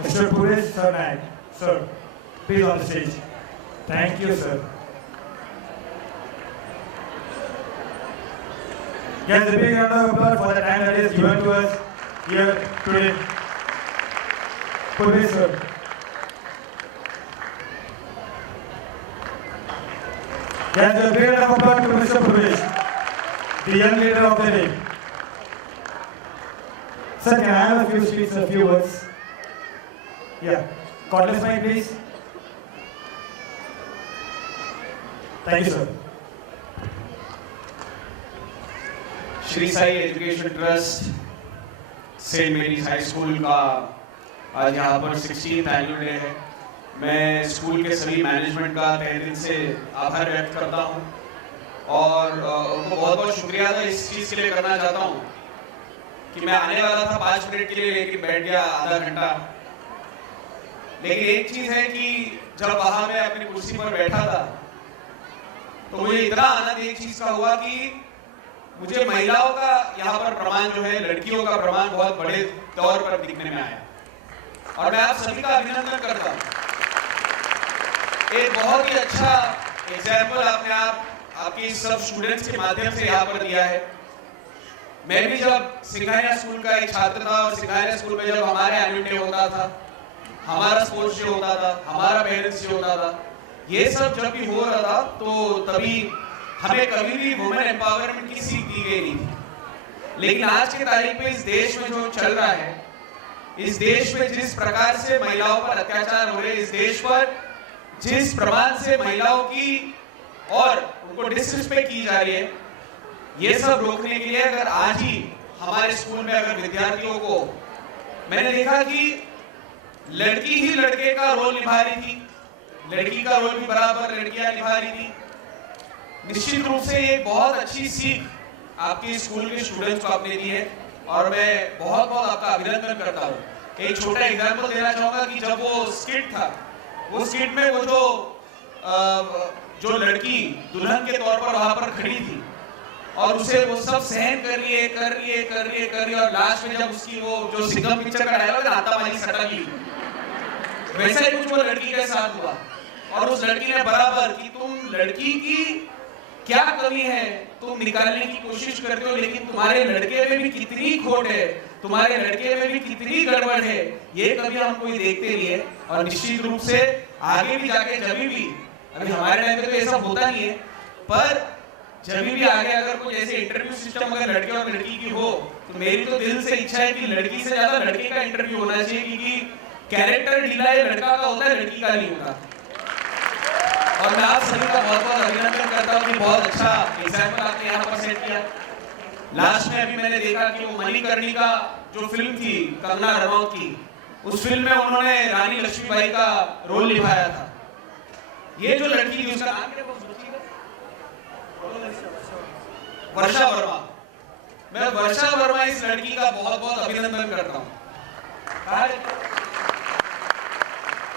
Mr. Puresh Sarnaik, sir, please on the stage. Thank you, sir. Guys, a big round of applause for the time that is given to us here today. Puresh, sir. Guys, a big round of applause to Mr. Puresh, the young leader of the day. Sir, can I have a few speeches, a few words? Yeah. Cordless mic, please. Thank you, sir. Shri Sai education trust Saint Mary's high school का आज यहाँ पर 16th annual day है। मैं school के सभी management का तहे दिल से आभार व्यक्त करता हूँ और उनको बहुत बहुत शुक्रिया अदा इस चीज़ के लिए करना चाहता हूँ कि मैं आने वाला था 5 मिनट के लिए, लेकिन बैठ गया आधा घंटा। लेकिन एक चीज़ है कि जब वहाँ मैं अपनी कुर्सी पर बैठा था तो मुझे इतना आनंद एक चीज़ का हुआ कि मुझे महिलाओं का यहाँ पर प्रमाण जो है, लड़कियों का प्रमाण बहुत बड़े तौर पर दिखने में आया और मैं आप सभी का अभिनंदन करता हूँ। एक बहुत ही अच्छा एग्जाम्पल आपने आपके सब स्टूडेंट्स के माध्यम से यहाँ पर दिया है। मैं भी जब सिंघानिया स्कूल का एक छात्र था और सिंघानिया स्कूल में जब हमारे एनुअल डे होता था, हमारा स्पोर्ट्स डे होता था, हमारा पेरेंट्स डे होता था, ये सब जब भी हो रहा था तो तभी हमें कभी भी वुमेन एम्पावरमेंट की सीख दी गई नहीं थी। लेकिन आज के तारीख में इस देश में जो चल रहा है, इस देश में जिस प्रकार से महिलाओं पर अत्याचार हो रहे, इस देश पर जिस प्रमाण से महिलाओं की और उनको डिसरिस्पेक्ट की जा रही है, ये सब रोकने के लिए अगर आज ही हमारे स्कूल में अगर विद्यार्थियों को मैंने देखा कि लड़की ही लड़के का रोल निभा रही थी, लड़की का रोल भी बराबर लड़कियां निभा रही थी। निश्चित रूप से ये बहुत अच्छी सीख आपके स्कूल के स्टूडेंट्स को आपने दी है और मैं बहुत बहुत आपका अभिनंदन करता हूँ। एक छोटा एग्जाम्पल देना चाहूंगा कि जब वो स्किट था, वो स्किट में वो जो लड़की दुल्हन के तौर पर वहां पर खड़ी थी और उसे वो सब सहन कर रही है और लास्ट में जब उसकी वो जो सिंघम पिक्चर का डायलॉग है, आतामानी सटकी, वैसा ही कुछ वो लड़की के साथ हुआ और उस लड़की ने बराबर कि तुम लड़की की क्या कमी है तुम निकालने की कोशिश करते हो, लेकिन तुम्हारे लड़के में भी कितनी खोट है, तुम्हारे लड़के में भी कितनी गड़बड़ है, ये कभी हम कोई देखते नहीं है। और निश्चित रूप से आगे भी जाके जब भी, अभी हमारे टाइम पे तो ऐसा होता नहीं है, पर जब भी आगे अगर कोई ऐसे इंटरव्यू सिस्टम अगर लड़के और लड़की की हो तो मेरी तो दिल से इच्छा है कि लड़की से ज्यादा लड़के का इंटरव्यू होना चाहिए, क्योंकि कैरेक्टर ढीला ये लड़का का होता है, लड़की का नहीं होता। और मैं आप सभी का बहुत बहुत अभिनंदन करता हूँ कि बहुत अच्छा एग्जाम्पल आपने यहाँ पर सेट किया। लास्ट में अभी मैंने देखा कि वो मणिकर्णिका जो फिल्म थी कंगना रनौत की, उस फिल्म में उन्होंने रानी लक्ष्मीबाई का रोल निभाया था। ये जो लड़की थी उसका नाम क्या है? वर्षा वर्मा। मैं वर्षा वर्मा इस लड़की का बहुत बहुत अभिनंदन करता हूँ।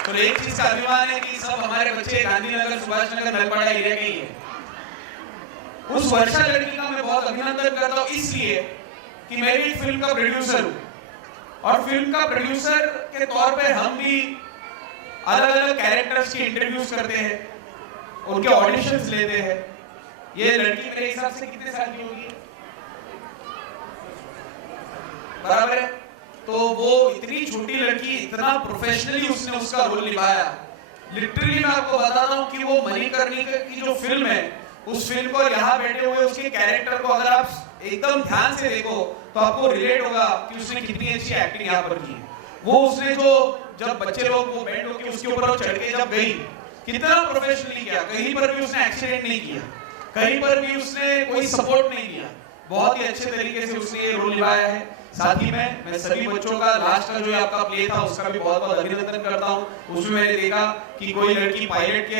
तो एक चीज का अभिमान है कि सब हमारे बच्चे गांधीनगर, सुभाष नगर, नलपाड़ा एरिया के ही है। उस वर्षा लड़की का मैं बहुत अभिनंदन करता हूँ इसलिए कि मैं भी फिल्म का प्रोड्यूसर हूँ और फिल्म का प्रोड्यूसर के तौर पे हम भी अलग अलग कैरेक्टर्स की इंटरव्यूज करते हैं, उनके ऑडिशंस लेते हैं। ये लड़की मेरे हिसाब से कितने साल की होगी, बराबर है? तो वो इतनी छोटी लड़की इतना प्रोफेशनली उसने उसका रोल निभाया। लिटरली मैं आपको बताता हूँ कि वो मणिकर्णिका की जो फिल्म है, उस फिल्म को यहाँ बैठे हुए उसके कैरेक्टर को अगर आप एकदम ध्यान से देखो तो आपको रिलेट होगा कि उसने कितनी अच्छी एक्टिंग यहाँ पर की है। वो उसने जो जब बच्चे लोग वो बैठ होकर उसके ऊपर चढ़ के जब गई, कितना प्रोफेशनली किया, कहीं पर भी उसने एक्सीडेंट नहीं किया, कहीं पर भी उसने कोई सपोर्ट नहीं किया, बहुत ही अच्छे तरीके से उसने ये रोल निभाया है। साथ ही मैं सभी बच्चों का लास्ट का जो आपका प्ले था उसका भी बहुत बहुत अभिनंदन करता हूँ। उसमें मैंने देखा कि कोई लड़की पायलट के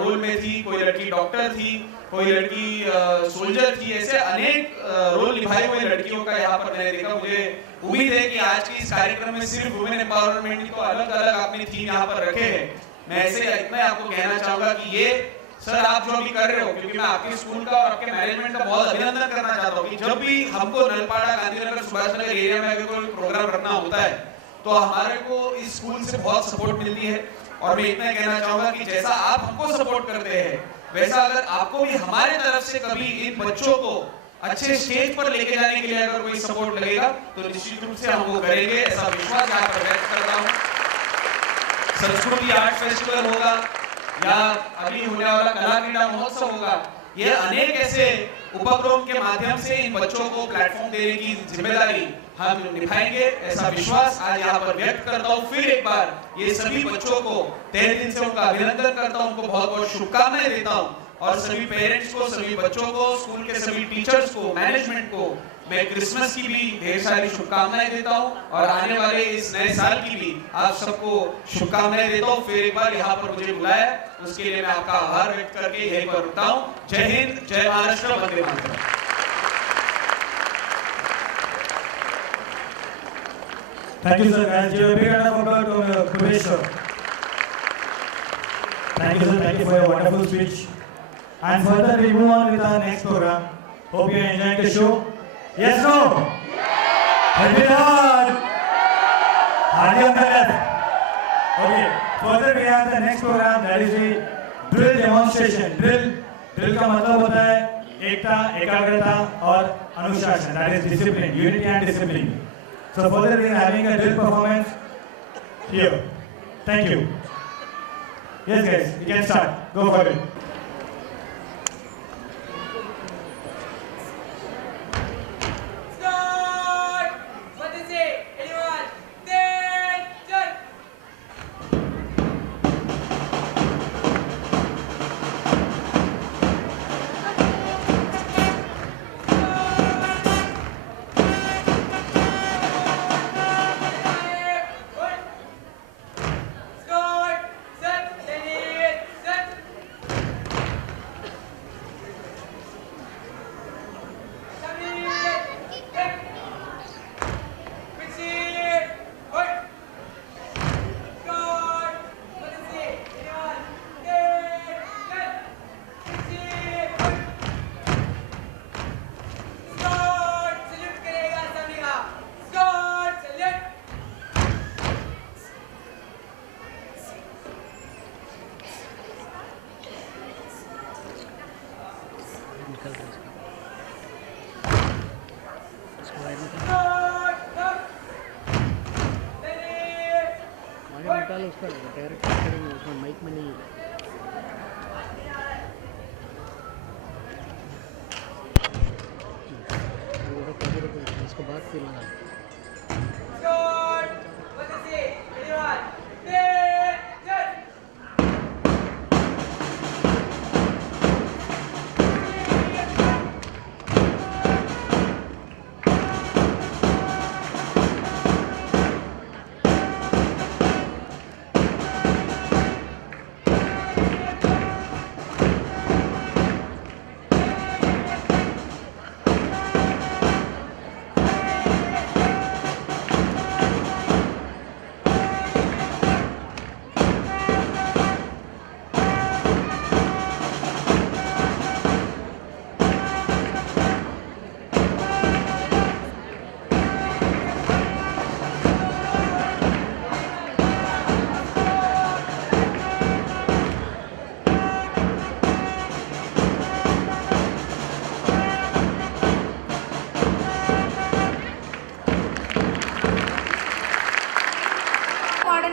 रोल में थी, कोई लड़की डॉक्टर थी, कोई लड़की सोल्जर थी, ऐसे अनेक रोल निभाए हुए लड़कियों का यहाँ पर मैंने देखा। मुझे उम्मीद है कि आज की इस कार्यक्रम में सिर्फ वुमेन एम्पावरमेंट की तो अलग अलग आपने थीम यहाँ पर रखे हैं। मैं ऐसे इतना आपको कहना चाहूंगा कि ये सर आप जो अभी कर रहे हो, क्योंकि मैं आपके स्कूल का और आपके मैनेजमेंट का बहुत अभिनंदन करना चाहता हूँ कि जब भी हमको नलपाड़ा, गांधीनगर, सुभाष नगर एरिया में अगर कोई प्रोग्राम रखना होता है तो हमारे को इस स्कूल से बहुत सपोर्ट मिलती है। और मैं इतना कहना चाहूंगा कि जैसा आप हमको सपोर्ट करते हैं, वैसा अगर आपको भी हमारे तरफ से कभी इन बच्चों को अच्छे स्टेज पर लेके जाने के लिए अगर कोई सपोर्ट लगेगा तो निश्चित रूप से हम वो करेंगे, ऐसा विश्वास यहाँ पर व्यक्त करता हूँ। संस्कृति आर्ट फेस्टिवल होगा या अभी होने वाला कला क्रीड़ा महोत्सव होगा, ये अनेक ऐसे उपक्रम के माध्यम से इन बच्चों को प्लेटफॉर्म देने की जिम्मेदारी हम निभाएंगे, ऐसा विश्वास आज यहाँ पर व्यक्त करता हूँ। फिर एक बार ये सभी बच्चों को तहे दिल से उनका अभिनंदन करता हूँ, उनको बहुत बहुत शुभकामनाएं देता हूँ। और सभी पेरेंट्स को, सभी बच्चों को, स्कूल के सभी टीचर्स को, मैनेजमेंट को मैं क्रिसमस की भी ढेर सारी शुभकामनाएं देता हूँ और आने वाले इस नए साल की भी आप सबको शुभकामनाएं देता हूँ। फिर एक बार यहाँ पर मुझे बुलाया, उसके लिए मैं आपका आभार व्यक्त करके यहीं पर रुकता हूँ। जय हिंद, जय Maharashtra, Vande Mataram. Thank you, sir. And give a big round of applause to Kuresh, sir. Thank you, sir. Thank you for your wonderful speech. And further, we move on with our next program. Hope you are enjoying the show. Yes, no? Happy Lord! Hardy on the left. Okay. Further, we have the next program, that is the drill demonstration. Drill का मतलब होता है एकता, एकाग्रता और अनुशासन. That is discipline, unity and discipline. So further, we are having a drill performance here. Thank you. Yes, guys, we can start. Go for it. उसका direct करेंगे, उसमें माइक में नहीं है। इसको बात फिर लगा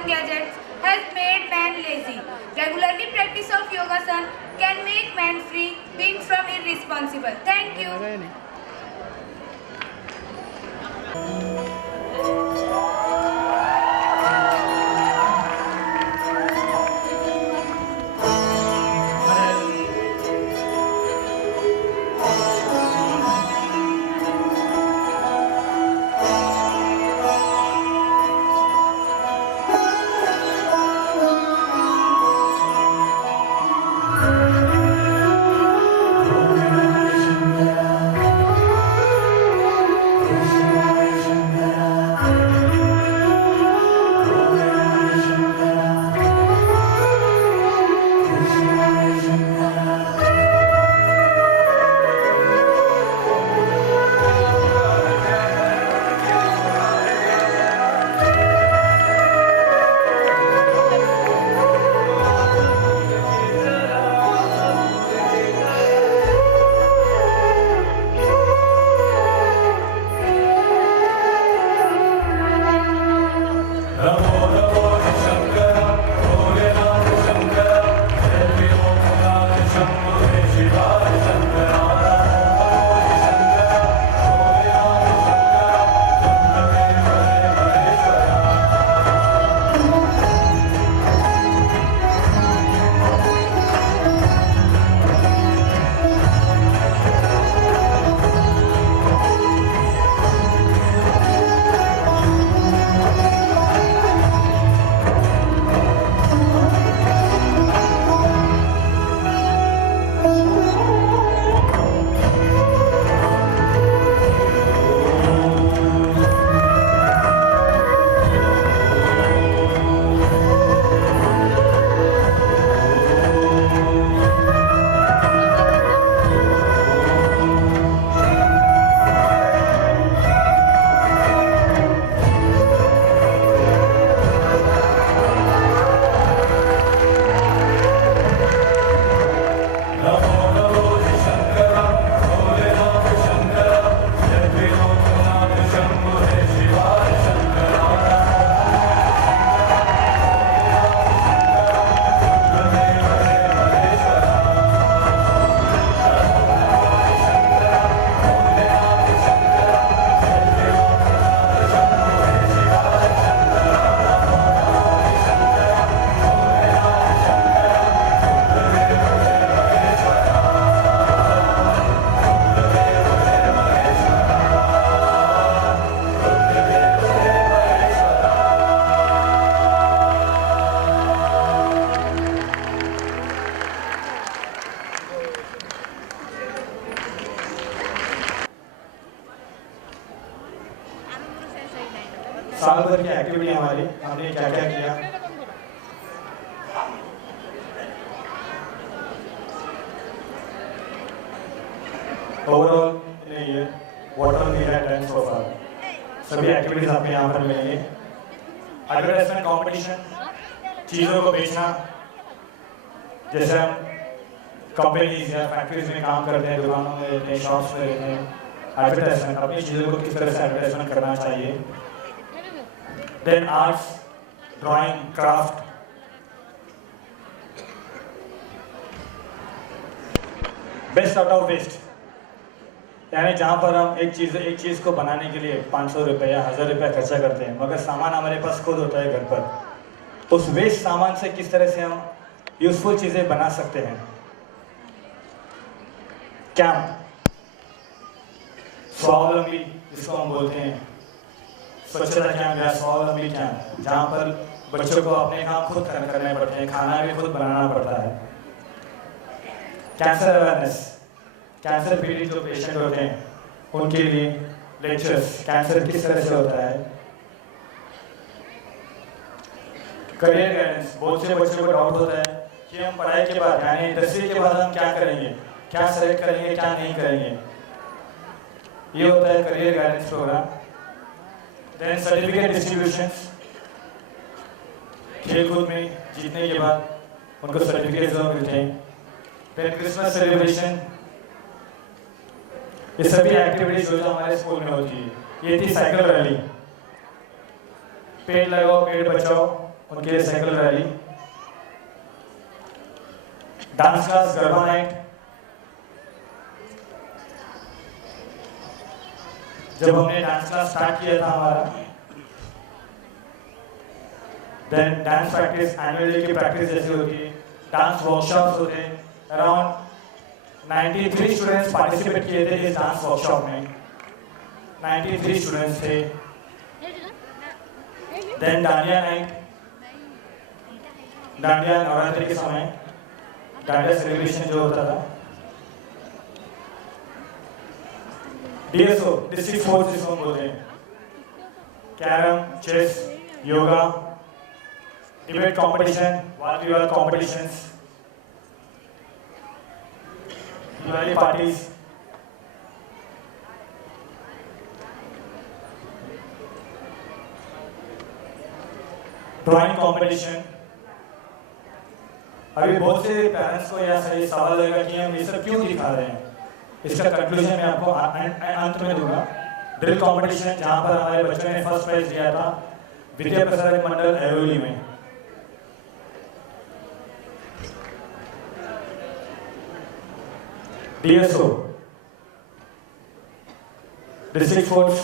gadgets has made man lazy. Regularly practice of yogasan can make man free, being from irresponsible. Thank you. साल भर की एक्टिविटी हमारी, हमने क्या क्या किया। Overall in a year what all we have done so far, सभी एक्टिविटीज आपको यहाँ पर मिलेंगे। एडवर्टाइजमेंट कंपटीशन, चीज़ों को बेचना, जैसे हम कंपनीज या फैक्ट्रीज में काम करते हैं, दुकानों में रहते हैं, शॉप्स में रहते हैं, एडवर्टाइजमेंट, अपनी चीज़ों को किस तरह से एडवर्टाइजमेंट करना चाहिए। Then arts, drawing, craft, best out of waste, यानी जहाँ पर हम एक चीज़ को बनाने के लिए 500 रुपये या 1000 रुपये खर्चा करते हैं, मगर सामान हमारे पास खुद होता है घर पर, उस वेस्ट सामान से किस तरह से हम यूजफुल चीज़ें बना सकते हैं। कैंप, स्वावलंबी जिसको हम बोलते हैं, स्वच्छता कैंप या स्वावलंबी कैंप, जहाँ पर बच्चों को अपने काम खुद करने पड़ते हैं, खाना भी खुद बनाना पड़ता है। कैंसर अवेयरनेस, कैंसर पीड़ित जो पेशेंट होते हैं उनके लिए लेक्चर्स, कैंसर किस तरह से होता है। करियर गाइडेंस, बहुत से बच्चों को डाउट होता है कि हम पढ़ाई के बाद यानी 10वीं के बाद हम क्या करेंगे, क्या सेलेक्ट करेंगे, क्या नहीं करेंगे। ये होता है career guidance programme. Then certificate distributions, खेलकूद में जीतने के बाद उनको सर्टिफिकेट जरूर मिलते हैं। देन क्रिसमस सेलिब्रेशन, ये सभी एक्टिविटीज जो हमारे स्कूल में होती है। ये थी साइकिल रैली, पेड़ लगाओ पेड़ बचाओ, उनके लिए cycle rally. Dance class, garba night, जब हमने डांस क्लास स्टार्ट किया था हमारा। Then dance practice, annual day की प्रैक्टिस जैसी होती है, डांस वर्कशॉप्स होते हैं। अराउंड 93 स्टूडेंट्स पार्टिसिपेट किए थे इस डांस वर्कशॉप में, 93 स्टूडेंट्स थे। देन डांडिया नाइट, डांडिया नवरात्रि के समय डांडिया सेलिब्रेशन जो होता था। डीएसओ, डिस्ट्रिक्ट स्पोर्ट्स जिसको बोलते हैं, carrom, chess, yoga, debate competition, वाद विवाद competitions, Diwali parties, drawing competition. अभी बहुत से पेरेंट्स को यह सही सवाल लगेगा कि हम ये सब क्यों दिखा रहे हैं। इसका कंक्लूजन मैं आपको अंत में दूंगा। ड्रिल कंपटीशन, जहां पर हमारे बच्चों ने फर्स्ट प्राइज दिया था विद्या प्रसारक मंडल ऐरोली में। DSO, district sports,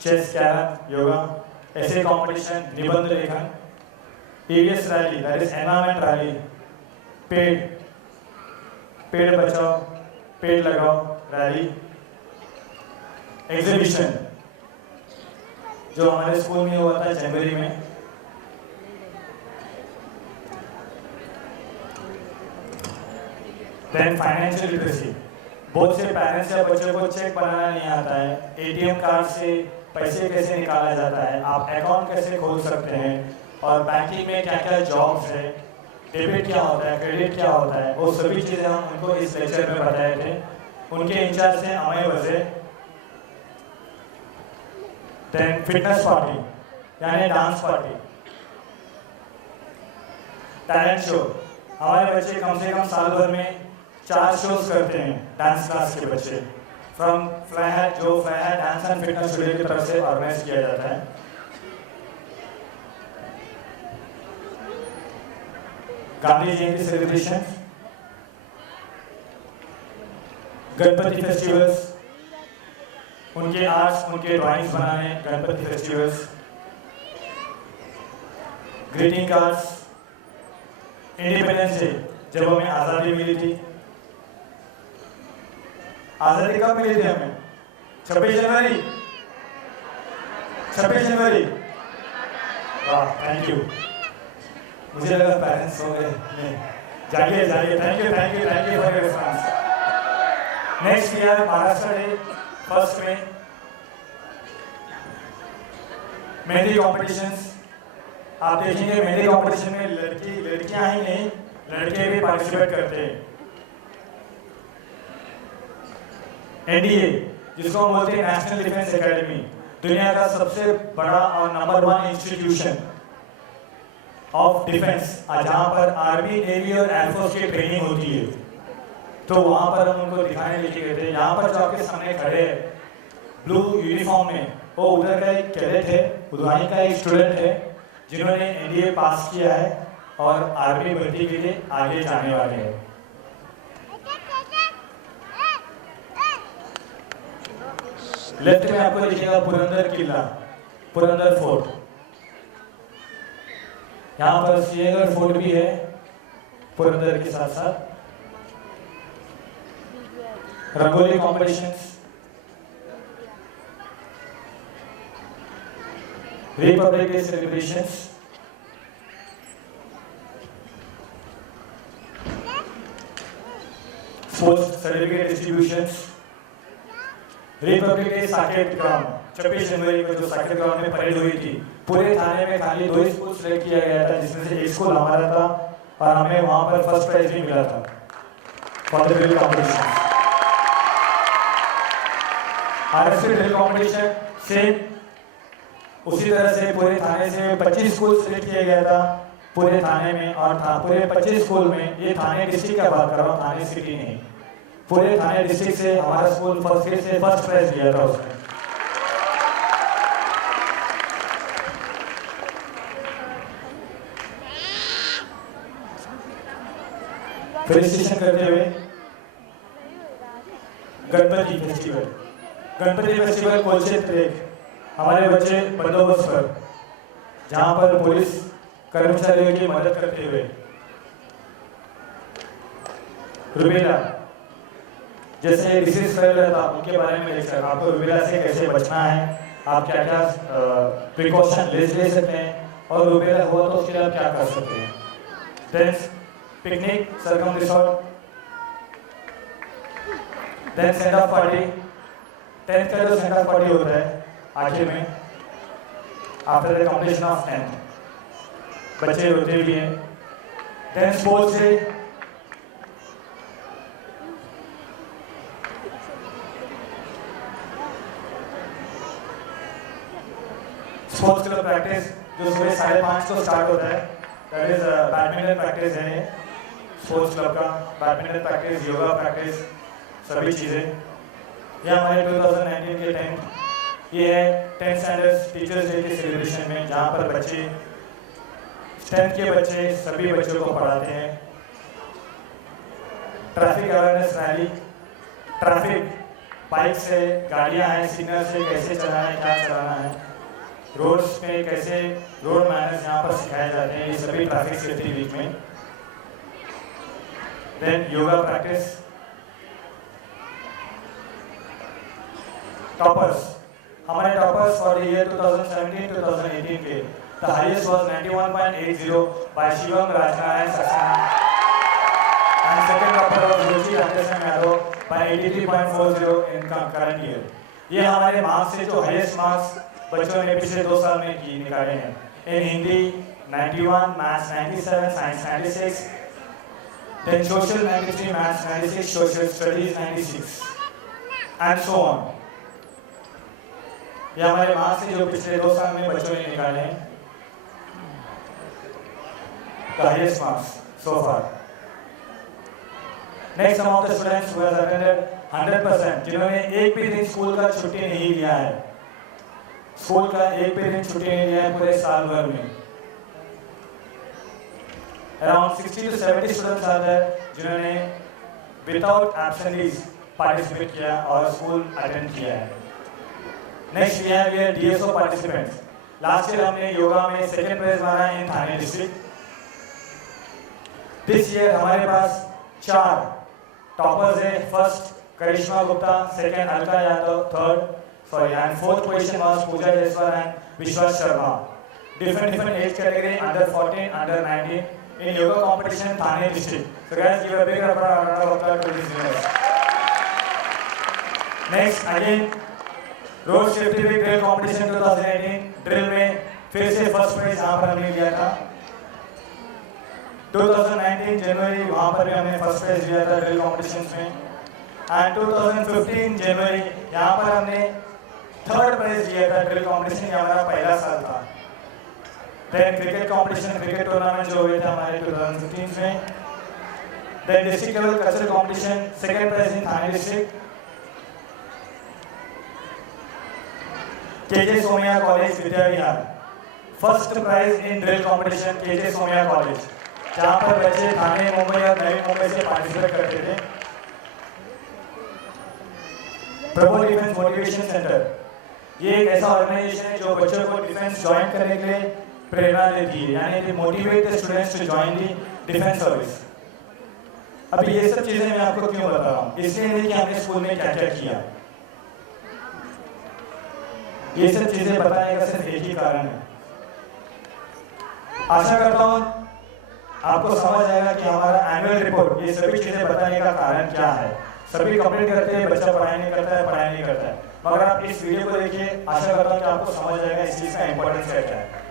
chess, carrom, yoga, ऐसे कंपटीशन, निबंध लेखन, EVS rally, that is environment rally, पेड़ बचाओ पेड़ लगाओ रैली, एग्जीबिशन जो हमारे स्कूल में हुआ था जनवरी में। देन फाइनेंशियल लिटरेसी, बहुत से पेरेंट्स या बच्चों को चेक बनाना नहीं आता है, एटीएम कार्ड से पैसे कैसे निकाला जाता है, आप अकाउंट कैसे खोल सकते हैं, और बैंकिंग में क्या क्या जॉब्स है, डेबिट क्या होता है, क्रेडिट क्या होता है, वो सभी चीज़ें हम उनको इस लेक्चर में बताए थे। उनके इंचार्ज थे अमय वजे। देन फिटनेस पार्टी यानी डांस पार्टी, टैलेंट शो, हमारे बच्चे कम से कम साल भर में 4 शोज करते हैं डांस क्लास के बच्चे, फ्रॉम फ्लाइहैट, जो फ्लाइहैट डांस एंड फिटनेस स्टूडियो की तरफ से ऑर्गेनाइज किया जाता है। गांधी जयंती सेलिब्रेशन, गणपति फेस्टिवल्स, उनके आर्ट्स, उनके ड्राइंग्स बनाने, Ganpati festivals, greeting cards, independence day, जब हमें आज़ादी मिली थी। आज़ादी कब मिली थी हमें? 26 जनवरी। 26 जनवरी, वाह, थैंक यू। मुझे लगा पेरेंट्स हो गए, नहीं, जाइए जाइए, thank you for your response. Next year Maharashtra day 1 में, मेहंदी कॉम्पिटिशन्स आप देखेंगे, मेहंदी कॉम्पिटिशन में लड़कियां ही नहीं, लड़के भी पार्टिसिपेट करते हैं। एनडीए, जिसको हम बोलते हैं नेशनल डिफेंस एकेडमी, दुनिया का सबसे बड़ा और नंबर 1 इंस्टीट्यूशन ऑफ डिफेंस, जहाँ पर आर्मी, नेवी और एयरफोर्स की ट्रेनिंग होती है। तो वहाँ पर हम उनको दिखाने लेके गए थे। यहाँ पर जो आपके सामने खड़े हैं ब्लू यूनिफॉर्म में, वो उधर का एक कैडेट है, उधर का एक स्टूडेंट है जिन्होंने एनडीए पास किया है और आर्मी भर्ती के लिए आगे जाने वाले हैं। लेफ्ट में आपको दिखेगा पुरंदर किला, पुरंदर फोर्ट। यहाँ पर सिंहगढ़ फोर्ट भी है पुरंदर के साथ साथ। Rangoli competitions, Republic day celebrations, sports certificate distributions, Republic day Saket ground, 26 जनवरी को जो साकेत ग्राउंड में परेड हुई थी, पूरे थाने में खाली 2 स्कूल सेलेक्ट किया गया था, जिसमें से एक स्कूल हमारा था और हमें वहां पर फर्स्ट प्राइज भी मिला था for the drill competition. RSP drill competition same उसी तरह से पूरे थाने से 25 स्कूल सेलेक्ट किया गया था पूरे थाने में, और पूरे 25 स्कूल में, ये थाने डिस्ट्रिक्ट का बात कर रहा हूँ, थाने सिटी नहीं, पूरे थाने डिस्ट्रिक्ट से हमारा स्कूल फर्स्ट प्राइज लिया था उसने। फेलिसिटेशन करते हुए गणपति फेस्टिवल कोलक्षेत्र एक, हमारे बच्चे बंदोबस्त पर, जहां पर पुलिस कर्मचारियों की मदद करते हुए। रुबेला, जैसे डिसीज फैल रहा था उनके बारे में लेक्चर, आपको रुबेला से कैसे बचना है, आप क्या क्या प्रिकॉशन ले सकते हैं, और रुबेला हुआ तो उसके लिए आप क्या कर सकते हैं। Then picnic, Sargam resort, then send off party. 10th का जो सेंड ऑफ पार्टी होता है आखिर में, after the completion of 10th, बच्चे रोते भी हैं। Then sports day, sports club practice जो सुबह 5:30 को स्टार्ट होता है, दैट इज बैडमिंटन प्रैक्टिस है स्पोर्ट्स क्लब का, बैडमिंटन प्रैक्टिस, योगा प्रैक्टिस, सभी चीज़ें। ये हमारे 2019 के 10th, ये है 10th स्टैंडर्ड टीचर्स डे के सेलिब्रेशन में, जहाँ पर बच्चे 10th के बच्चे सभी बच्चों को पढ़ाते हैं। Traffic awareness rally, traffic bike से, गाड़ियाँ हैं, सिग्नल से कैसे चलाना है, क्या चलाना है, रोड्स में कैसे रोड मैनर्स यहाँ पर सिखाए जाते हैं, ये सभी ट्रैफिक सेफ्टी वीक में। Then yoga practice. टॉपर्स, हमारे टॉपर्स फॉर द ईयर 2017-2018 के, the highest was 91.80 by Shivam Rajnarayan Saxena, and second topper was Ruchi Ramkrishna Yadav by 83.40 in current year. ये हमारे मार्क्स से जो हाईएस्ट मार्क्स बच्चों ने पिछले 2 साल में निकाले हैं। In Hindi 91, maths 97, science 96, then social 93, maths 96, social studies 96, and so on. ये हमारे मार्क्स से जो पिछले 2 साल में बच्चों ने निकाले हैं, the highest marks so far. Next, some of the students who has attended 100%, जिन्होंने एक भी दिन स्कूल का छुट्टी नहीं लिया है, स्कूल का एक भी दिन छुट्टी नहीं लिया है पूरे साल भर में। Around 60 to 70 students are there जिन्होंने without absentees participate किया और स्कूल अटेंड किया है। Next we have here DSO participants. Last year हमने योगा में second prize मारा in Thane district. This year हमारे पास 4 टॉपर्स हैं। First Karishma Gupta, second Alka Yadav, third and fourth position was Pooja Jaiswal and Vishwas Sharma. Different age category, under 14, under 19 in yoga competition Thane district. So guys, give a big round of applause to these winners. Next again road safety week drill competition 2018 drill में फिर से first prize यहाँ पर हमने लिया था। 2019 जनवरी वहाँ पर भी हमने फर्स्ट प्राइज लिया था ड्रिल कॉम्पिटिशन में। एंड 2015 जनवरी यहाँ पर हमने थर्ड प्राइज लिया था ड्रिल कॉम्पिटिशन, ये हमारा पहला साल था। Then cricket competition, cricket tournament जो हुए थे हमारे 2015 में। Then district level cultural competition, second prize in Thane district. KJ Somaiya college Vidya Vihar, first prize in drill competition KJ Somaiya college, जहाँ पर बच्चे थाने मुंबई और नवी मुंबई से पार्टिसिपेट करते थे। प्रभु डिफेंस मोटिवेशन सेंटर, ये एक ऐसा ऑर्गेनाइजेशन है जो बच्चों को डिफेंस ज्वाइन करने के लिए प्रेरणा देती है, यानी they motivate the students to join the defence service. अभी ये सब चीजें मैं आपको क्यों बता रहा हूँ, इसलिए नहीं कि हमने स्कूल में क्या क्या किया, ये सब चीजें बताने का सिर्फ एक ही कारण है। आशा करता हूँ आपको समझ आएगा कि हमारा एनुअल रिपोर्ट ये सभी चीजें बताने का कारण क्या है। सभी कंप्लेंट करते हैं बच्चा पढ़ाई नहीं करता है, पढ़ाई नहीं करता है, मगर आप इस वीडियो को देखिए, आशा करता हूँ कि आपको समझ आएगा इस चीज का इंपॉर्टेंस क्या है।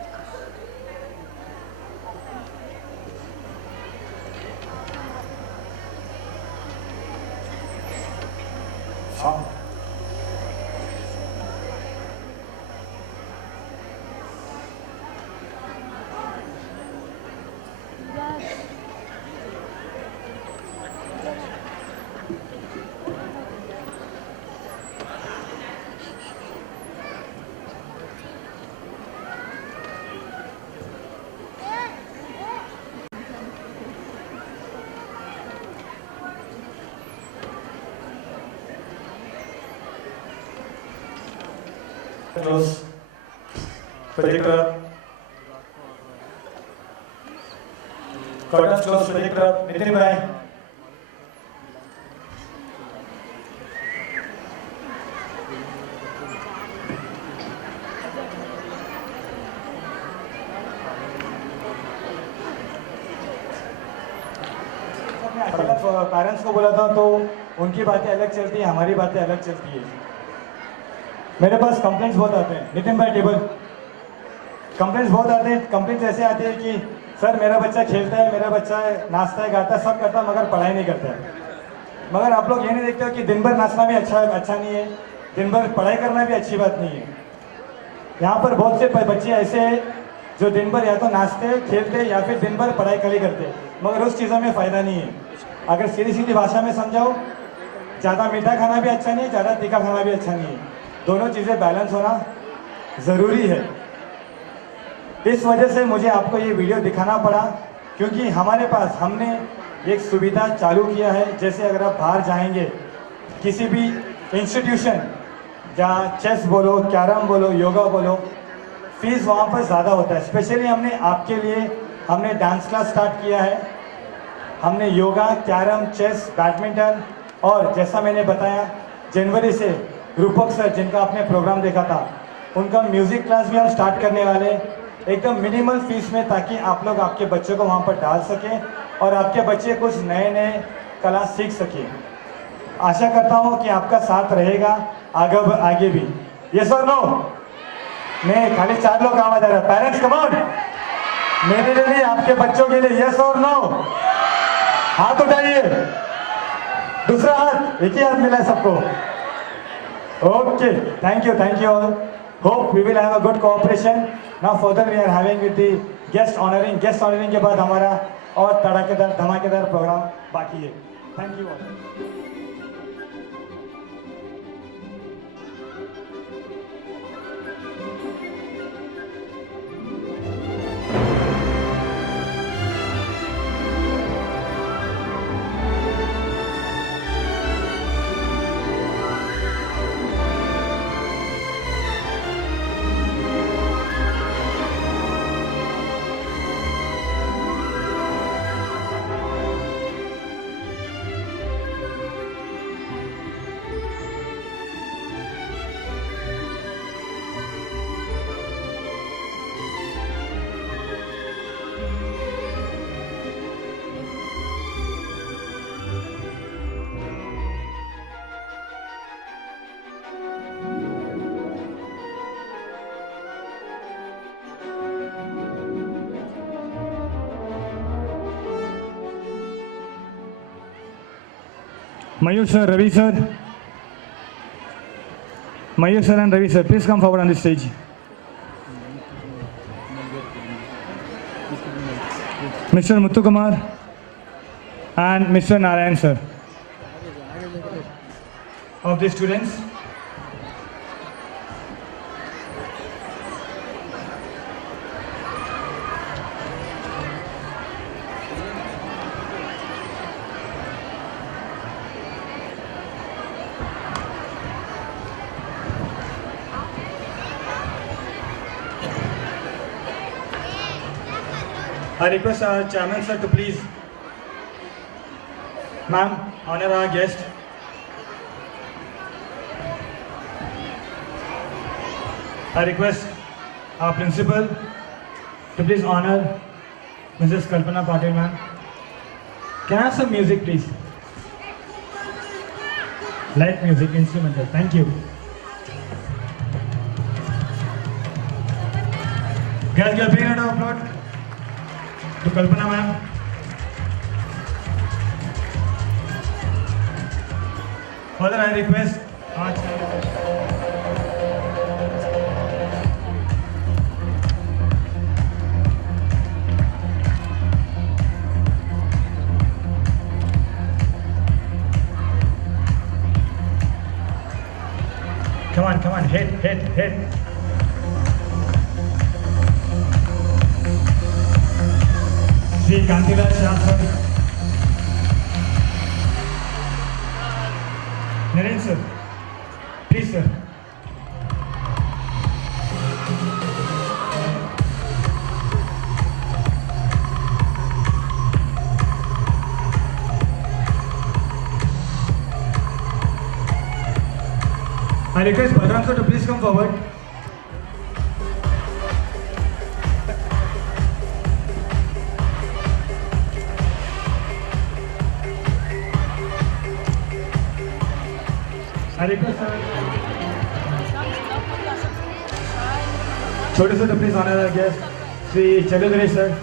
हाँ, close, projector, curtains close, projector, Nitin भाई। पेरेंट्स को बोला था तो उनकी बातें अलग चलती है, हमारी बातें अलग चलती है। मेरे पास कंप्लेंट्स बहुत आते हैं, नितिन भाई टेबल, कंप्लेंट्स बहुत आते हैं। कंप्लेंट्स ऐसे आते हैं कि सर मेरा बच्चा खेलता है, मेरा बच्चा नाचता है, गाता है, सब करता है, मगर पढ़ाई नहीं करता है। मगर आप लोग ये नहीं देखते हो कि दिन भर नाचना भी अच्छा नहीं है, दिन भर पढ़ाई करना भी अच्छी बात नहीं है। यहाँ पर बहुत से बच्चे ऐसे हैं जो दिन भर या तो नाचते खेलते या फिर दिन भर पढ़ाई खाली करते, मगर उस चीज़ों में फ़ायदा नहीं है। अगर सीधी सीधी भाषा में समझाओ, ज़्यादा मीठा खाना भी अच्छा नहीं है, ज़्यादा तीखा खाना भी अच्छा नहीं है, दोनों चीज़ें बैलेंस होना ज़रूरी है। इस वजह से मुझे आपको ये वीडियो दिखाना पड़ा, क्योंकि हमारे पास हमने एक सुविधा चालू किया है। जैसे अगर आप बाहर जाएंगे किसी भी इंस्टीट्यूशन, जहाँ चेस बोलो, कैरम बोलो, योगा बोलो, फीस वहाँ पर ज़्यादा होता है। स्पेशली हमने आपके लिए हमने डांस क्लास स्टार्ट किया है, हमने योगा, कैरम, चेस, बैडमिंटन, और जैसा मैंने बताया जनवरी से रूपक सर जिनका आपने प्रोग्राम देखा था, उनका म्यूज़िक क्लास भी हम स्टार्ट करने वाले एकदम मिनिमल फीस में, ताकि आप लोग आपके बच्चों को वहाँ पर डाल सकें और आपके बच्चे कुछ नए नए कला सीख सकें। आशा करता हूँ कि आपका साथ रहेगा आगे भी। यस और नो? नहीं, खाली 4 लोग आवाज आ रहा है। पेरेंट्स कम ऑन, मेरे लिए, आपके बच्चों के लिए यस और नो? हाथ उठाइए, दूसरा हाथ, एक ही हाथ मिला है सबको। Okay, thank you all. Hope we will have a good cooperation. Now further we are having with the guest honouring के बाद हमारा और धमाकेदार प्रोग्राम बाकी है। Thank you all. Mayur sir, Ravi sir. Mayur sir and Ravi sir, please come forward on the stage. Mr. Muthu Kumar and Mr. Narayan sir. Of the students. I request our chairman sir to please, ma'am, honor our guest. I request our principal to please honor Mrs. Kalpana Patil, ma'am. Can I have some music, please? Light music, instrumental. Thank you. Guys, give a big round of applause to Kalpana, ma'am. Further, I request our come on, hit. Sri Kantiraj Shah sir. Naren sir, please sir. I request Balram sir to please come forward. I request Chotu sir to please honor our guest, Sri Chaludare sir.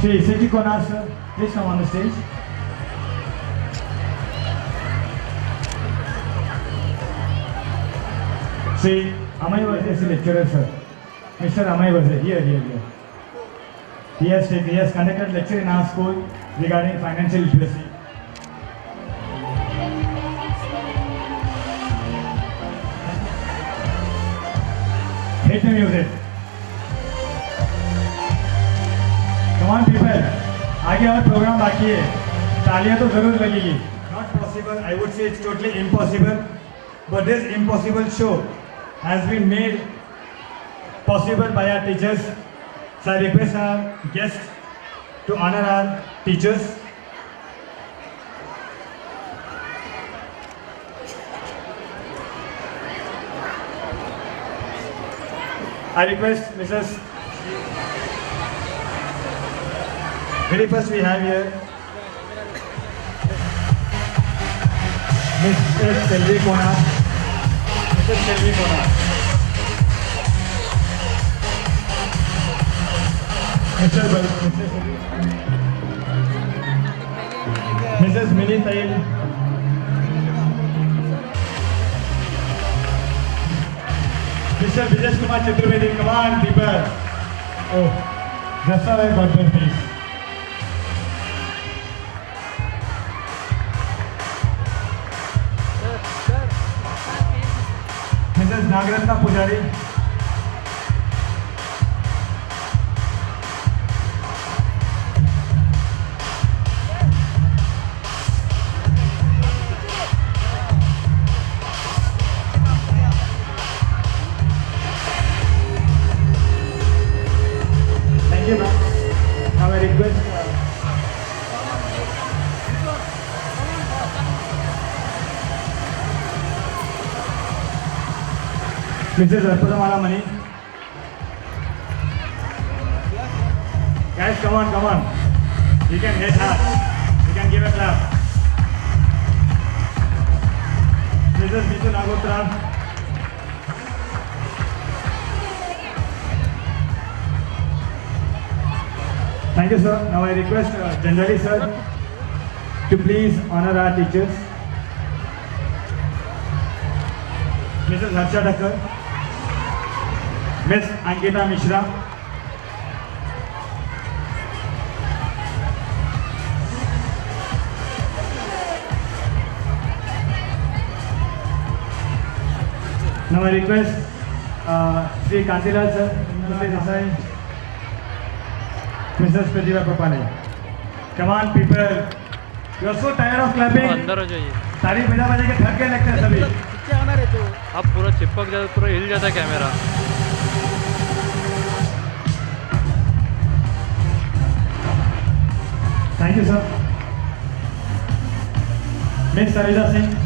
Sri Siti Konar sir, please come on the stage. Sri Amay Vazir lecturer sir. Mr. Amay Vazir, here. He has conducted lecture in our school regarding financial literacy. Hit the music. Come on people, आगे और programme बाकी है, तालियां तो जरूर लगेगी. Not possible, I would say it's totally impossible, but this impossible show has been made possible by our teachers. So I request our guests to honor our teachers. I request Mrs. Very first we have here Mrs. Selvi Konar. Mrs. Selvi Konar. Mrs. Mini Tail. Mr. Vijay Kumar Chaturvedi, come on people. Oh, that's how I got their face. Mrs. Nagaratna Pujari. Thank you, ma'am. Now I request Mrs. Arpadamala Mani. Guys, come on. You can hit hard. You can give a clap. Mrs. Nitu Nagotra. Thank you, sir. Now I request Janjali sir to please honor our teachers. Mrs. Harsha Thakkar, Miss Ankita Mishra, now I request Sri Kantilal sir, Mr. Desai, Mrs. Pratibha Papane. Come on people, you are so tired of clapping. अंदर हो जाइए. तारीफ बजा बजा के थक गए लगते हैं सभी. पीछे आना रे तू. अब पूरा चिपक जाता, पूरा हिल जाता camera. Thank you sir. Miss Sarita Singh.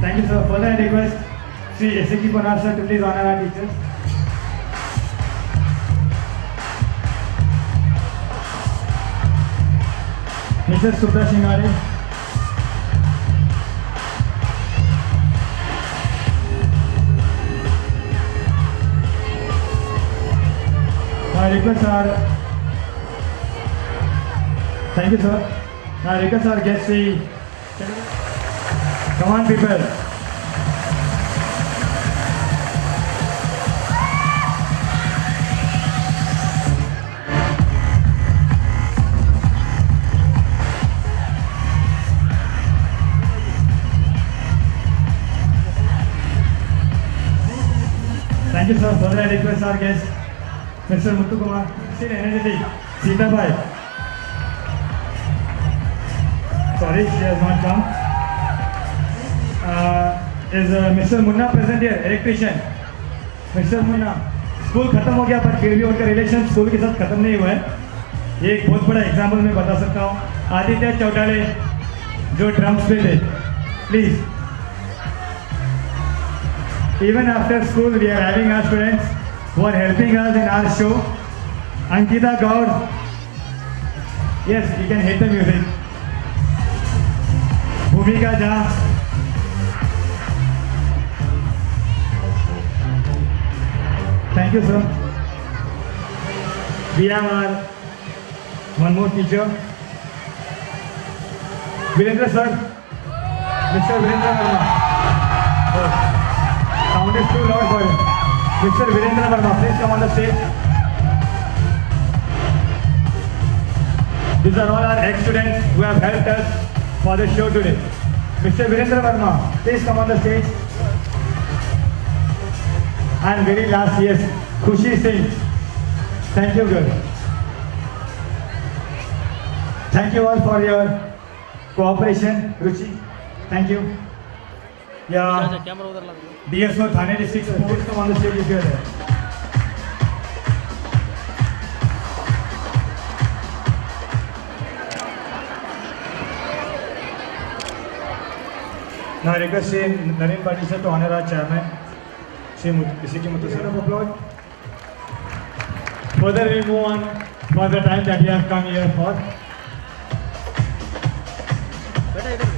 Thank you sir. Further I request Sri S.K. Ponar sir to please honor our teachers. Mrs. Subra Singari. My request are, thank you sir. My request are guest Sri. Come on people. Thank you sir. Further I request our guest Mr. Muthu Kumar, still energetic, Sita Bhai. Sorry, she has not come. Is Mr. Munna present here? Electrician. Mr. Munna. School खत्म हो गया पर फिर भी उनका relation school के साथ खत्म नहीं हुआ है. ये एक बहुत बड़ा एग्जाम्पल मैं बता सकता हूँ. आदित्य चौटाले जो ड्रम्स पे थे, please. Even after school, we are having our students who are helping us in our show. Ankita Gaur. Yes, you can hit the music. Bhumika Jha. Thank you, sir. We have our one more teacher. Virendra sir. Mr. Virendra Verma. Oh. Sound is too loud for him. Mr. Virendra Verma, please come on the stage. These are all our ex-students who have helped us for the show today. Mr. Virendra Verma, please come on the stage. And very last, yes, Khushi Singh. Thank you, girl. Thank you all for your cooperation, Ruchi. Thank you. Yeah. Camera उधर लगा. DSO Thane District Sports, come on the stage if you are there. Now I request Sri Naren Patil sir to honor our chairman, Sri S.K. Muthu sir. Of applause. Further we move on for the time that we have come here for. बेटा इधर.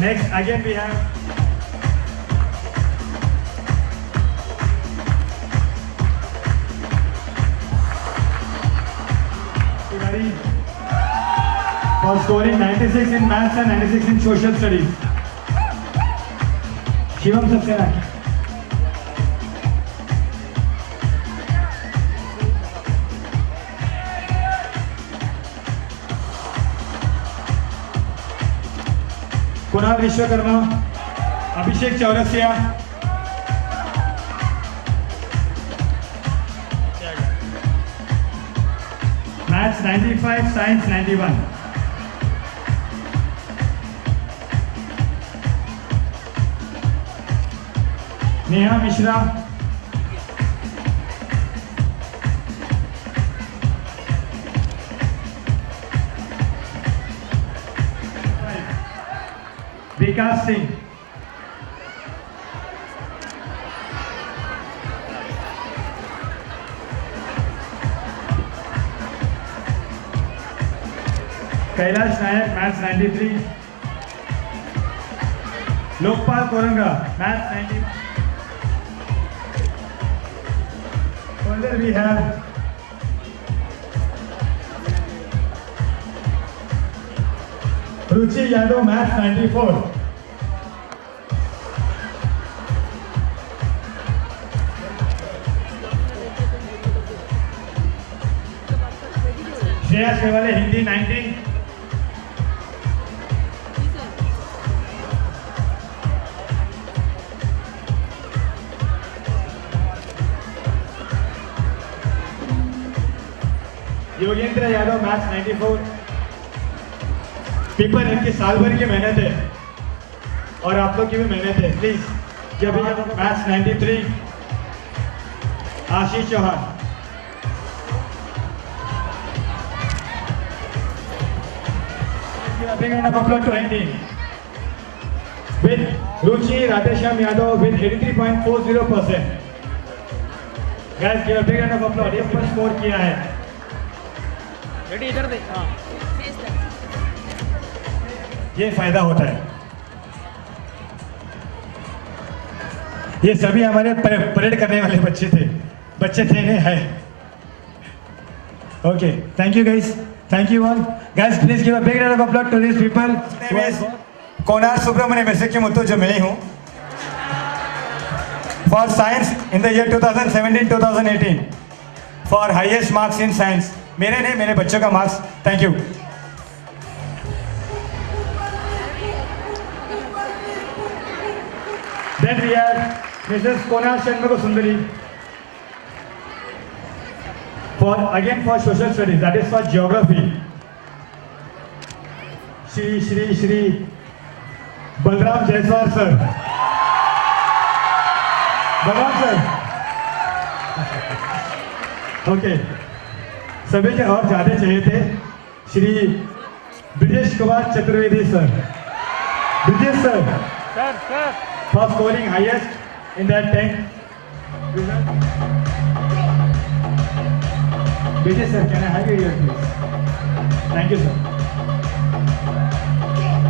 Next, again we have Tiwari for scoring 96 in maths and 96 in social studies. Shivam Saxena. Kunal Vishwakarma, Abhishek Chaurasia, maths 95, science 91. Neha Mishra, Vikas Singh, Kailash Nayak maths 93. Lokpal Koranga maths 90. Further we have Ruchi Yadav maths 94. Shreya Shevale Hindi 90. Yogendra Yadav maths 94. People इनकी साल भर की मेहनत है और आप लोग की भी मेहनत है. प्लीज जब maths 93. Ashish Chauhan. Big round of applause to ND. With Ruchi Radhesham Yadav with 83.40%. Guys, give a big round of applause. ये पर स्कोर किया है. रेडी इधर दे. हाँ. ये फायदा होता है. ये सभी हमारे परेड करने वाले बच्चे थे नहीं है. Okay, thank you guys, thank you all. Guys please give a big round of applause to this people. Konar Subramanyam SK Muttu जो मैं ही हूँ for science in the year 2017-2018 for highest marks in science. मेरे नहीं, मेरे बच्चों का marks. Thank you. Then we have Mrs. Konar Shanmugha Sundari for social studies, that is for geography. Shri Balram Jaiswal sir. Balram sir. Okay. सभी के और ज्यादा चाहिए थे. Shri Brijesh Kumar Chaturvedi sir. Brijesh sir. Sir. For scoring highest in that 10. Vijay sir, can I have you here please? Thank you sir.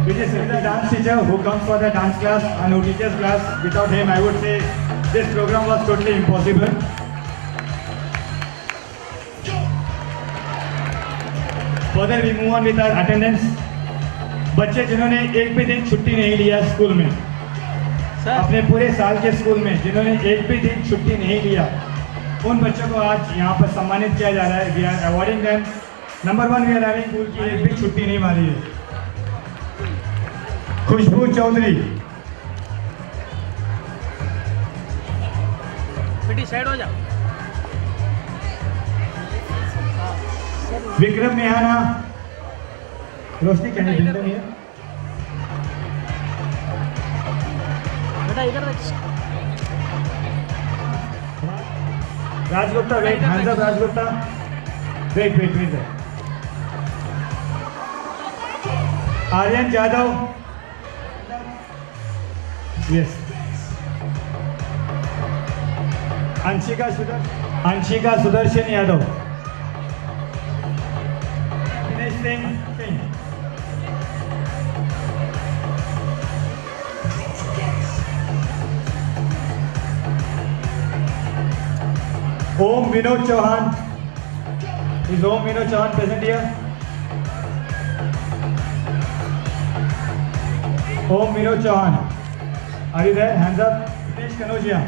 Vijay sir is a dance teacher who comes for the dance class and who teaches class. Without him, I would say this program was totally impossible. Further we move on with our attendance. बच्चे जिन्होंने एक भी दिन छुट्टी नहीं लिया school में, अपने पूरे साल के स्कूल में जिन्होंने एक भी दिन छुट्टी नहीं लिया, उन बच्चों को आज यहाँ पर सम्मानित किया जा रहा है. We are awarding them. Number 1 we are having school की एक भी छुट्टी नहीं मारी है. खुशबू चौधरी. बेटी साइड हो जा. Vikram Nihana. Roshni can you hear? बेटा इधर देख. Rajgupta, wait. Hands up Rajgupta. Wait. Aryan Jadhav. Yes. Anshika Sudarshan Yadav. Dinesh Singh. Om Vinod Chauhan. Is Om Vinod Chauhan present here? Om Vinod Chauhan. Are you there? Hands up. Dinesh Kanojia.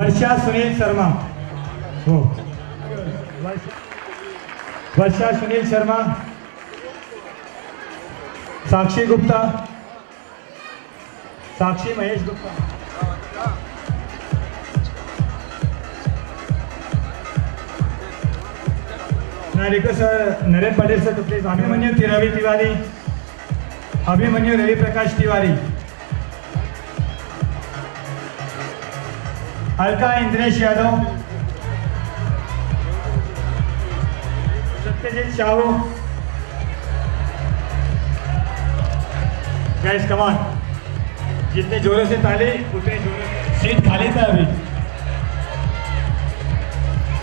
Varsha Sunil Sharma. Oh. Varsha Sunil Sharma. Sakshi Gupta. Sakshi Mahesh Gupta. I request Naren Patel sir to please. Abhimanyu Ravi Tiwari. Abhimanyu Ravi Prakash Tiwari. Alka Indresh Yadav. Satyajit Shahu. Guys, come on. जितने जोरों से ताली उतने जोरों से. Seat खाली था अभी.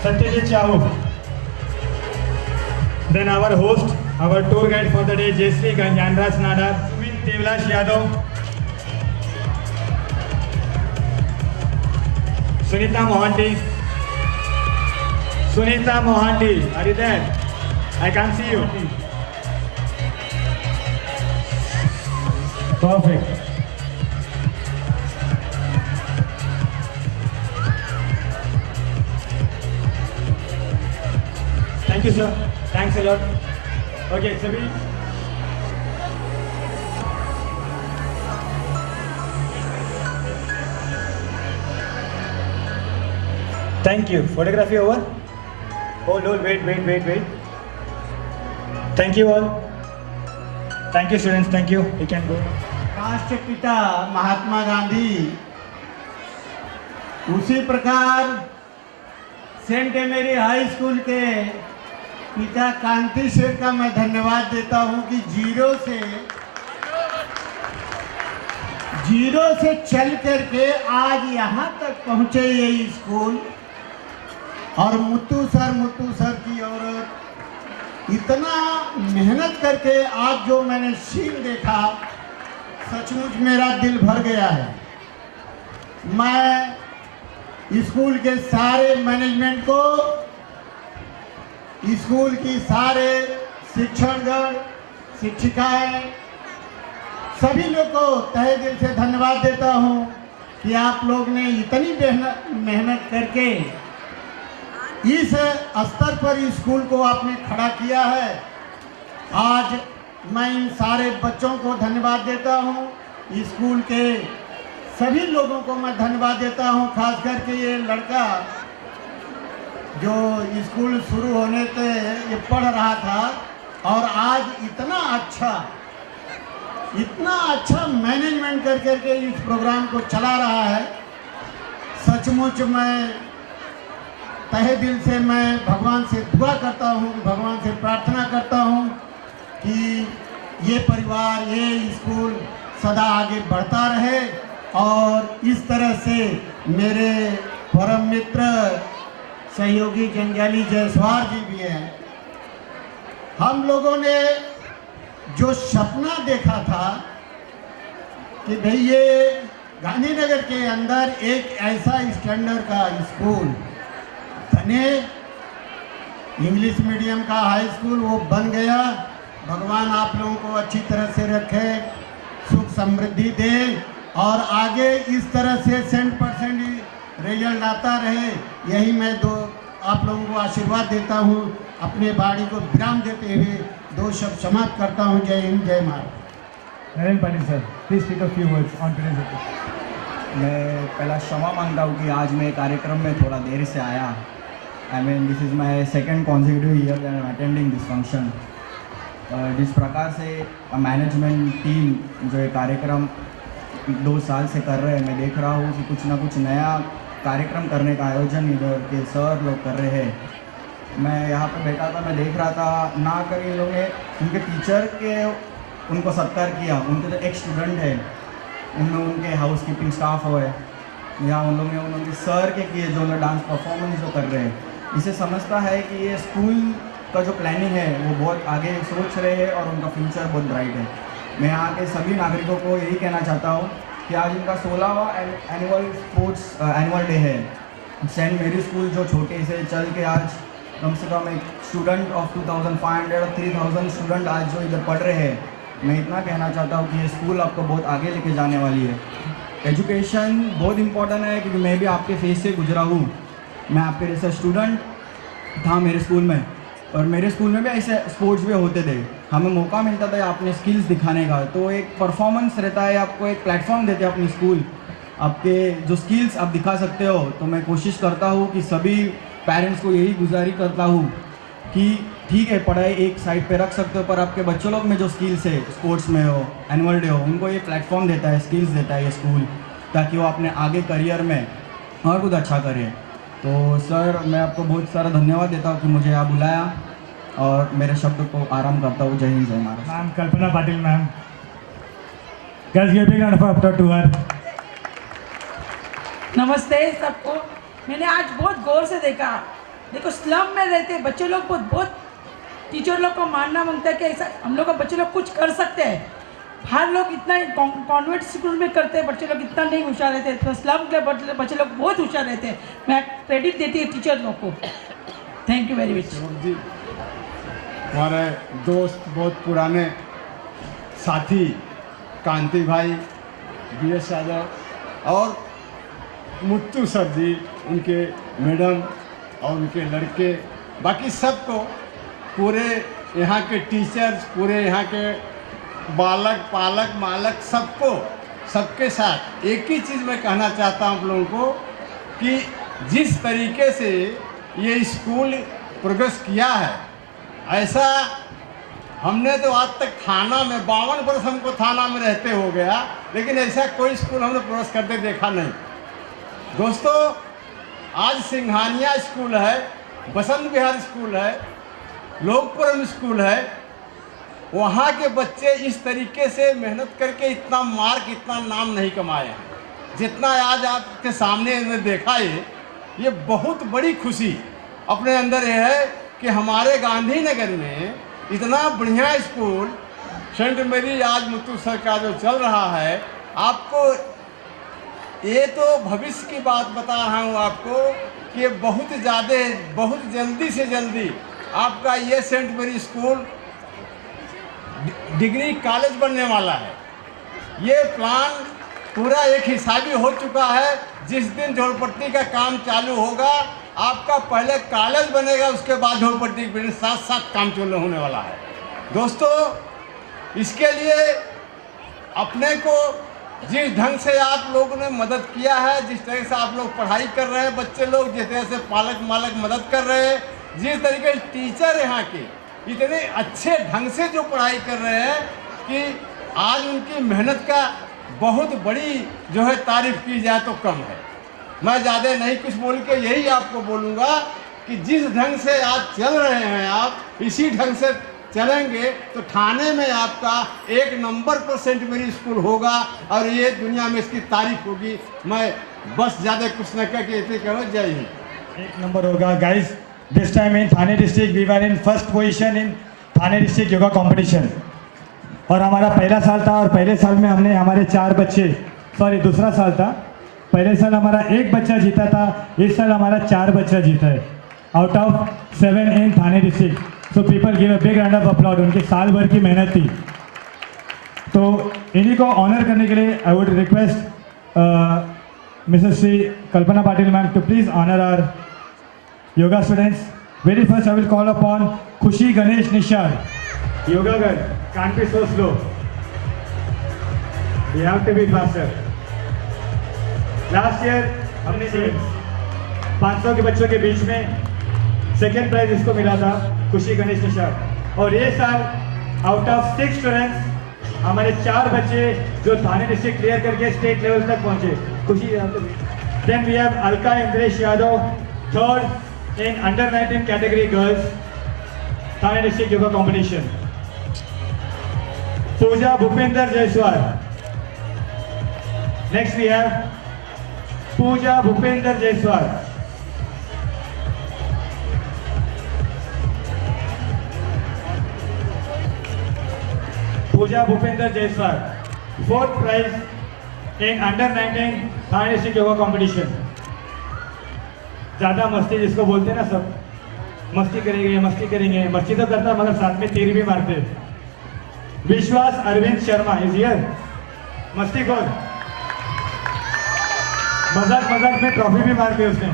Satyajit Shahu. Then our host, our tour guide for the day, Jayshree Ganjanraj Nadar, Sumit Devlash Yadav, Sunita Mohanty. Sunita Mohanty, are you there? I can't see you. Perfect. Thank you, sir. Thanks a lot. Okay, Sabi. Thank you. Photography over? Oh, no, wait. Thank you all. Thank you, students. Thank you. You can go. राष्ट्रपिता महात्मा गांधी, उसी प्रकार Saint मेरी high school के पिता कांति शेर का मैं धन्यवाद देता हूं कि जीरो से चल करके आज यहां तक पहुंचे ये स्कूल। और मुत्तू सर की औरत इतना मेहनत करके आज जो मैंने सीन देखा, सचमुच मेरा दिल भर गया है। मैं स्कूल के सारे मैनेजमेंट को, स्कूल की सारे शिक्षकगण, शिक्षिकाएं, सभी लोग को तहे दिल से धन्यवाद देता हूं कि आप लोग ने इतनी मेहनत करके इस स्तर पर स्कूल को आपने खड़ा किया है। आज मैं इन सारे बच्चों को धन्यवाद देता हूं, स्कूल के सभी लोगों को मैं धन्यवाद देता हूं, खास करके ये लड़का जो स्कूल शुरू होने से ये पढ़ रहा था और आज इतना अच्छा मैनेजमेंट कर करके इस प्रोग्राम को चला रहा है। सचमुच मैं तहे दिल से मैं भगवान से दुआ करता हूँ, भगवान से प्रार्थना करता हूँ कि ये परिवार, ये स्कूल सदा आगे बढ़ता रहे। और इस तरह से मेरे परम मित्र सहयोगी जंजाली जायसवाल जी भी हैं। हम लोगों ने जो सपना देखा था कि भाई ये गांधीनगर के अंदर एक ऐसा स्टैंडर्ड का स्कूल बने, इंग्लिश मीडियम का हाई स्कूल वो बन गया। भगवान आप लोगों को अच्छी तरह से रखे, सुख समृद्धि दे और आगे इस तरह से 100% रिजल्ट आता रहे। यही मैं आप लोगों को आशीर्वाद देता हूँ। अपने बाड़ी को विराम देते हुए दो शब्द समाप्त करता हूँ। जय हिंद, जय Bharat. Narendra Patil sir, please speak a few words on today's episode. मैं पहला क्षमा मांगता हूँ कि आज मैं कार्यक्रम में थोड़ा देर से आया। I mean this is my second consecutive year that I am attending this function. जिस प्रकार से मैनेजमेंट टीम जो ये कार्यक्रम 2 साल से कर रहे हैं, मैं देख रहा हूँ कि कुछ ना कुछ नया कार्यक्रम करने का आयोजन इधर के सर लोग कर रहे हैं। मैं यहाँ पे बैठा था, मैं देख रहा था ना कर इन लोगों ने उनके टीचर के उनको सत्कार किया। उनके जो एक स्टूडेंट है, उनमें उनके हाउस कीपिंग स्टाफ हुए या उन लोगों ने उनके सर के किए जो लोग डांस परफॉर्मेंस जो कर रहे हैं। इसे समझता है कि ये स्कूल का जो प्लानिंग है वो बहुत आगे सोच रहे हैं और उनका फ्यूचर बहुत ब्राइट है। मैं यहाँ के सभी नागरिकों को यही कहना चाहता हूँ कि आज इनका 16वां एनुअल डे है। सेंट मेरी स्कूल जो छोटे से चल के आज कम से कम एक स्टूडेंट ऑफ 2500 और 3000 स्टूडेंट आज जो इधर पढ़ रहे हैं। मैं इतना कहना चाहता हूँ कि ये स्कूल आपको बहुत आगे लेके जाने वाली है। एजुकेशन बहुत इंपॉर्टेंट है क्योंकि मैं भी आपके फेस से गुजरा हूँ। मैं आपके जैसा स्टूडेंट था मेरे स्कूल में, और मेरे स्कूल में भी ऐसे स्पोर्ट्स भी होते थे। हमें मौका मिलता था अपने स्किल्स दिखाने का, तो एक परफॉर्मेंस रहता है, आपको एक प्लेटफॉर्म देते हैं अपनी स्कूल, आपके जो स्किल्स आप दिखा सकते हो। तो मैं कोशिश करता हूँ कि सभी पेरेंट्स को यही गुजारिश करता हूँ कि ठीक है पढ़ाई एक साइड पे रख सकते हो, पर आपके बच्चों लोग में जो स्किल्स है, स्पोर्ट्स में हो, एनुअल डे हो, उनको ये प्लेटफॉर्म देता है, स्किल्स देता है ये स्कूल, ताकि वो अपने आगे करियर में और कुछ अच्छा करें। तो सर मैं आपको बहुत सारा धन्यवाद देता हूँ कि मुझे यहाँ बुलाया, और मेरे शब्द को आराम करता हूँ। जय हिंद, जय Maharashtra. Ma'am Kalpana Patil ma'am, girls give big round of applause to her. नमस्ते सबको। मैंने आज बहुत गौर से देखा, देखो स्लम में रहते बच्चे लोग बहुत टीचर लोग को मानना मांगता है कि ऐसा हम लोग का बच्चे लोग कुछ कर सकते हैं। हर लोग इतना कॉन्वेंट स्कूल में करते हैं, बच्चे लोग इतना नहीं होशियार रहते, तो स्लम के बच्चे लोग बहुत होशियार रहते हैं। मैं क्रेडिट देती हूँ टीचर लोग को। थैंक यू वेरी मच जी। हमारे दोस्त, बहुत पुराने साथी कांति भाई, BS यादव और मुत्तू सर जी, उनके मैडम और उनके लड़के, बाकी सबको, पूरे यहाँ के टीचर्स, पूरे यहाँ के बालक पालक मालक, सबको, सबके साथ एक ही चीज़ मैं कहना चाहता हूँ आप लोगों को कि जिस तरीके से ये स्कूल प्रोग्रेस किया है, ऐसा हमने तो आज तक थाना में 52 वर्ष हमको थाना में रहते हो गया, लेकिन ऐसा कोई स्कूल हमने प्रोग्रेस करते देखा नहीं। दोस्तों, आज सिंघानिया स्कूल है, बसंत विहार स्कूल है, लोकपुरम स्कूल है, वहाँ के बच्चे इस तरीके से मेहनत करके इतना मार्क, इतना नाम नहीं कमाए हैं जितना आज आपके सामने में देखा। ये बहुत बड़ी खुशी अपने अंदर ये है कि हमारे गांधीनगर में इतना बढ़िया स्कूल सेंट मेरी आज मुत्तू सर का जो चल रहा है। आपको ये तो भविष्य की बात बता रहा हूँ आपको कि बहुत जल्दी से जल्दी आपका ये सेंट मेरी स्कूल डिग्री कॉलेज बनने वाला है। ये प्लान पूरा एक हिसाबी हो चुका है। जिस दिन झोपड़पट्टी का काम चालू होगा, आपका पहले कॉलेज बनेगा, उसके बाद झोपड़पट्टी के साथ साथ काम चालू होने वाला है। दोस्तों, इसके लिए अपने को जिस ढंग से आप लोगों ने मदद किया है, जिस तरह से आप लोग पढ़ाई कर रहे हैं, बच्चे लोग जिस तरह से पालक मालक मदद कर रहे हैं, जिस तरीके से टीचर यहाँ के इतने अच्छे ढंग से जो पढ़ाई कर रहे हैं कि आज उनकी मेहनत का बहुत बड़ी जो है तारीफ की जाए तो कम है। मैं ज़्यादा नहीं कुछ बोल के यही आपको बोलूँगा कि जिस ढंग से आज चल रहे हैं आप, इसी ढंग से चलेंगे तो थाने में आपका 1 नंबर पर सेंट मेरी स्कूल होगा और ये दुनिया में इसकी तारीफ होगी। मैं बस ज़्यादा कुछ न कह के इतने कहो, जय हिंद। 1 नंबर होगा guys. This time in Thane district we were in first position in Thane district yoga competition. और हमारा पहला साल था और पहले साल में हमने हमारे 4 बच्चे, दूसरा साल था। पहले साल हमारा 1 बच्चा जीता था, इस साल हमारा 4 बच्चा जीता है out of 7 in Thane district. So people give a big round of applause. उनकी साल भर की मेहनत थी, तो इन्हीं को ऑनर करने के लिए I would request Mrs Shri Kalpana Patil ma'am to please honour our yoga students. Very first I will call upon Khushi Ganesh Nishad. Yoga girl, can't be so slow. We have to be faster. Last year हमने 500 के बच्चों के बीच में second prize इसको मिला था, खुशी गणेश निषाद। और ये साल आउट ऑफ 6 स्टूडेंट्स हमारे 4 बच्चे जो थाने डिस्ट्रिक्ट क्लियर करके स्टेट लेवल तक पहुंचे। खुशी। Then we have Alka Indresh Yadav, 3rd in under 19 category girls, Thane district yoga competition. Pooja Bhupinder Jaiswal. Next we have Pooja Bhupinder Jaiswal. Pooja Bhupinder Jaiswal. 4th prize in under 19 Thane district yoga competition. ज़्यादा मस्ती जिसको बोलते हैं ना, सब मस्ती करेंगे, मस्ती तो करता मगर साथ में तीर भी मारते। विश्वास अरविंद शर्मा इज हियर। मस्ती कौन, मजाक में ट्रॉफी भी मारते उसने।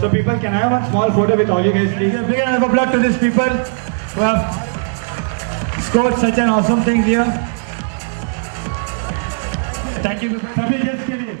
So people, can I have one small photo with all you guys, please? A big round of applause to these people who have scored such an awesome thing here. Thank you. सभी guest के लिए